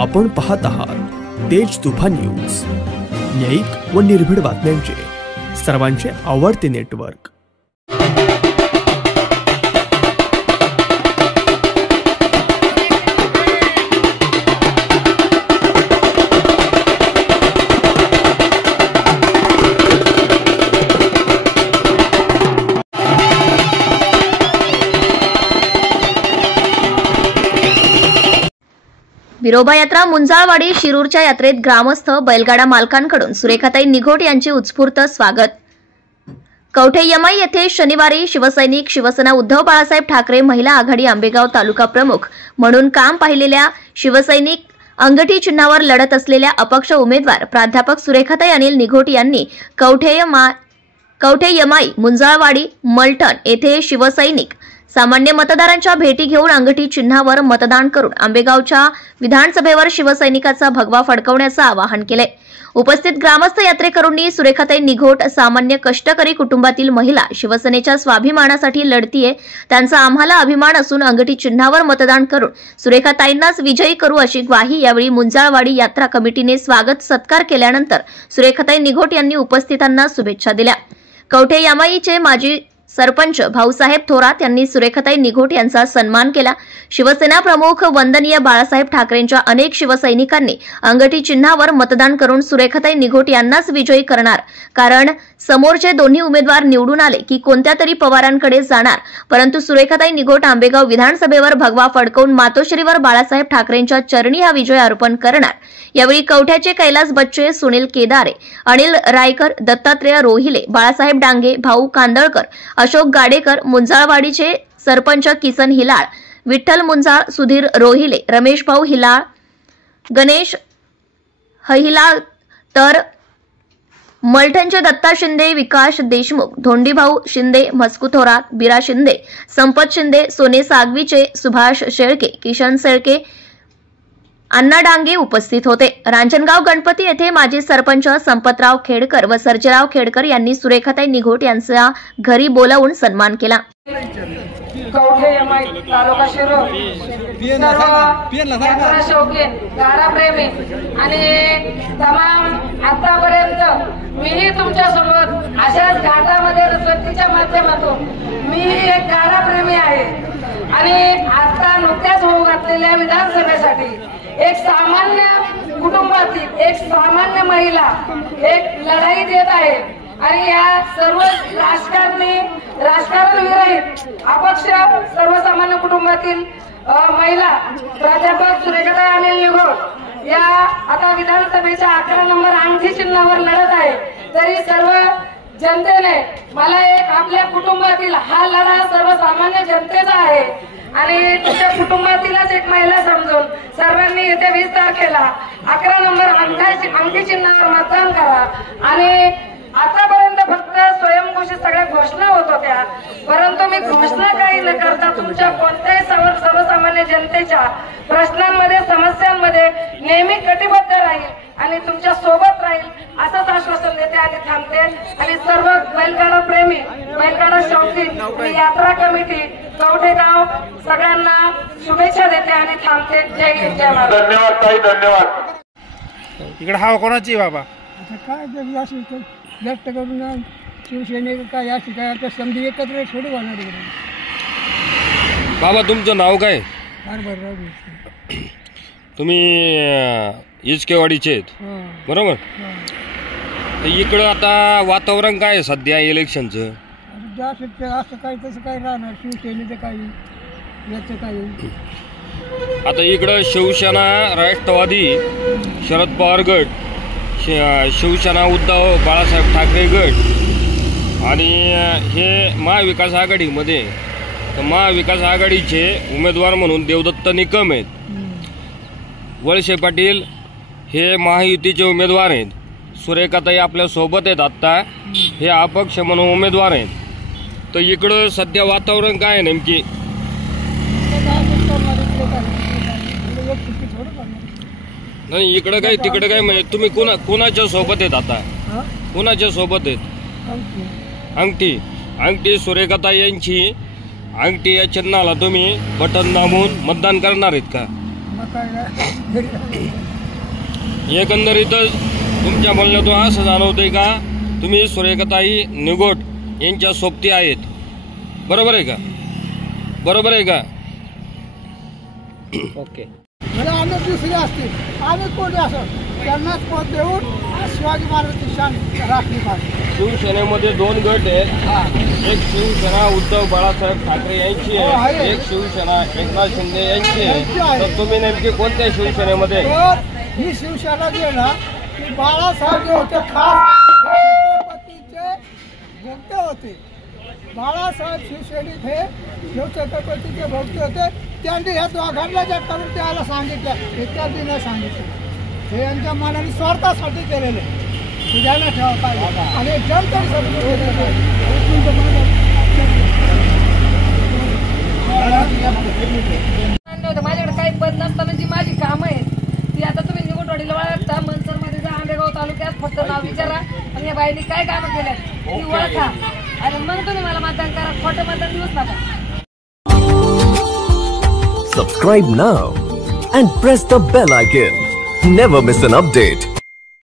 आपण पाहत आहात तेज तुफान न्यूज, न्यायिक व निर्भीड बातम्यांचे सर्वांचे आवडते नेटवर्क। विरोबा यात्रा मुंजाळवाडी शिरूरच्या यात्रेत ग्रामस्थ बैलगाडा मालकांकडून सुरेखाताई निघोट यांचे उत्स्फूर्त स्वागत। कवठे यमाई येथे शनिवारी शिवसैनिक शिवसेना उद्धव बाळासाहेब ठाकरे महिला आघाडी आंबेगाव तालुका प्रमुख म्हणून काम पाहिलेल्या शिवसैनिक अंगठी चिन्हावर लढत असलेल्या अपक्ष उमेदवार प्राध्यापक सुरेखाताई अनिल निघोट यांनी कवठे यमाई मुंजाळवाडी मलटण येथे शिवसैनिक सामान्य मतदारांच्या भेटी घेऊन अंगठी चिन्हावर मतदान करून आंबेगावच्या विधानसभेवर शिवसैनिकाचा भगवा फडकवण्याचं आवाहन केले। उपस्थित ग्रामस्थ यात्रेकरूंनी सुरेखाताई निघोट सामान्य कष्टकरी कुटुंबातील महिला शिवसेनेच्या स्वाभिमानासाठी लढतीये, त्यांचा आम्हाला अभिमान असून अंगठी चिन्हावर मतदान करून सुरेखाताईंनाच विजयी करू अशी ग्वाही यावेळी मुंजाळवाडी यात्रा कमिटीने स्वागत सत्कार केल्यानंतर सुरेखाताई निघोट यांनी उपस्थितांना शुभेच्छा दिल्या। कवठे यमाईचे माजी सरपंच भाऊसाहेब थोरात यांनी सुरेखाताई निघोट यांचा सन्मान केला। शिवसेना प्रमुख वंदनीय बाळासाहेब ठाकरेंच्या अनेक शिवसैनिकांनी अंगठी चिन्हावर मतदान करून सुरेखाताई निघोट यांनाच विजयी करणार, कारण समोरचे दोन्ही उमेदवार निवडून आले की कोणत्या तरी पवारांकडे जाणार, परंतु सुरेखाताई निघोट आंबेगाव विधानसभेवर भगवा फडकवून मातोश्रीवर बाळासाहेब ठाकरेंच्या चरणी हा विजय अर्पण करणार। यावेळी कवठ्याचे कैलास बच्चे, सुनील केदारे, अनिल रायकर, दत्तात्रेय रोहिले, बाळासाहेब डांगे, भाऊ कांदळकर, अशोक गाडेकर, मुंजाळवाडीचे सरपंच किसन हिलाळ, विठ्ठल मुंजाळ, सुधीर रोहिले, रमेश भाऊ हिलाळ, गणेश हिलाळ, तर मलठणचे दत्ता शिंदे, विकास देशमुख, धोंडीभाऊ शिंदे, मस्कू थोरात, बिरा शिंदे, संपत शिंदे, सोने सागवीचे, सुभाष शेळके, किशन शेळके, अण्णा डांगे उपस्थित होते। रांजणगाव गणपती येथे माजी सरपंच संपतराव खेडकर व सर्जेराव खेडकर यांनी सुरेखाताई निघोट यांचा घरी बोलावून सन्मान केला। कवठे यमाई तालुका शिरूर शौकीन गाडाप्रेमी आणि तमाम आतापर्यंत मीही तुमच्यासोबत अशाच घाटामध्ये रसवतीच्या माध्यमातून मी एक गाडाप्रेमी आहे आणि आता नुकत्याच होऊ घातलेल्या विधानसभेसाठी एक सामान्य कुटुंबातील एक सामान्य महिला एक लढाई देत आहे आणि या सर्व राजकारण विरहित अपक्ष सर्वसामान्य कुटुंबातील महिला प्राध्यापक सुरेखाताई अनिल निघोट या आता विधानसभेच्या 11 नंबर अंगठी चिन्हावर लढत आहे। तरी सर्व जनतेने मला एक आपल्या कुटुंबातील हा लढा सर्वसामान्य जनतेचा आहे आणि तुमच्या कुटुंबातीलच एक महिला समजून सर्वांनी येत्या 20 तारखेला 11 नंबर अंगठी चिन्हावर मतदान करा। आणि आतापर्यंत फक्त स्वयंघोषित सगळ्या घोषणा होत होत्या, परंतु मी घोषणा काही न करता तुमच्या कोणत्याही सर्वसामान्य जनतेच्या प्रश्नांमध्ये समस्यांमध्ये नेहमी कटिबद्ध राहील आणि तुमच्या सोबत राहील असंच आश्वासन देते आणि थांबते। आणि सर्व बैलगाडा प्रेमी, बैलगाडा शौकीन आणि यात्रा कमिटी कवठेगाव सगळ्यांना शुभेच्छा देते आणि थांबते। जय हिंद, जय महाराष्ट्र। धन्यवाद ताई, धन्यवाद। इकडे हा कोणाची बाबा काय व्यक्त करून शिवसेनेचं काय अशी काय आता समजी एकत्र सोडू आणणार बाबा। तुमचं नाव काय? बरोबर, तुम्ही इचकेवाडीचे आहेत बरोबर? इकडं आता वातावरण काय आहे सध्या इलेक्शनचं? असं काय तसं काय राहणार, शिवसेनेचं काही याचं काही। आता इकडं शिवसेना, राष्ट्रवादी, शरद पवार गट, शिवसेना उद्धव बाळासाहेब ठाकरे गट आणि हे महाविकास आघाडीमध्ये, तर महाविकास आघाडीचे उमेदवार म्हणून देवदत्त निकम आहेत, वळसे पाटील हे महायुतीचे उमेदवार आहेत, सुरेखाताई आपल्या सोबत आहेत आत्ता, हे अपक्ष म्हणून उमेदवार आहेत। तर इकडं सध्या वातावरण काय आहे नेमकी? नाही इकडं काय तिकडं काय, म्हणजे तुम्ही कोणाच्या सोबत आहेत आता? कोणाच्या सोबत आहेत? अंगठी सुरेखाताई यांची अंगठी या चिन्हाला तुम्ही बटन दाबून मतदान करणार आहेत का? एकंदरीतच तुमच्या बोलण्यातून असं जाणवतंय का तुम्ही सुरेखाताई निगोट यांच्या सोबती आहेत, बरोबर आहे का? बरोबर आहे का? ओके. मला अनेक दुसरे असतील, अनेक कोणी असं त्यांनाच पद देऊन शिवाजी महाराजांची शान राखली पाहिजे. शिवसेनेमध्ये 2 गट आहेत. एक शिवसेना उद्धव बाळासाहेब ठाकरे यांची आहे, एक शिवसेना एकनाथ शिंदे यांची आहे. तर तुम्ही नेमके कोणत्या शिवसेनेमध्ये? ही शिवसेना जी आहे ना, ती बाळासाहेब जे होते खास छत्रपतीचे भोगते होते. बाळासाहेब शिवसैनिक हे शिवछत्रपतीचे भोगते होते. त्यांनी ह्या दोघांना ज्या करून त्याला सांगितलं हे त्यांनी नाही सांगितलं. हे यांच्या मनाने स्वार्थासाठी केलेले तुझ्याला ठेवता आणि जनतेसाठी माझ्याकडे काही पद नसताना जी माझी कामं आहेत ती आता तुम्ही निगोटवाडीला वळखता. मनसरमध्ये जा, आंबेगाव तालुक्यात फक्त नाव विचारा आणि या बाईने काय कामं केल्यात ती ओळखा आणि मग तुम्ही मला मतदान करा. खोटं मतदान दिवस नका. Subscribe now and press the bell icon. Never miss an update.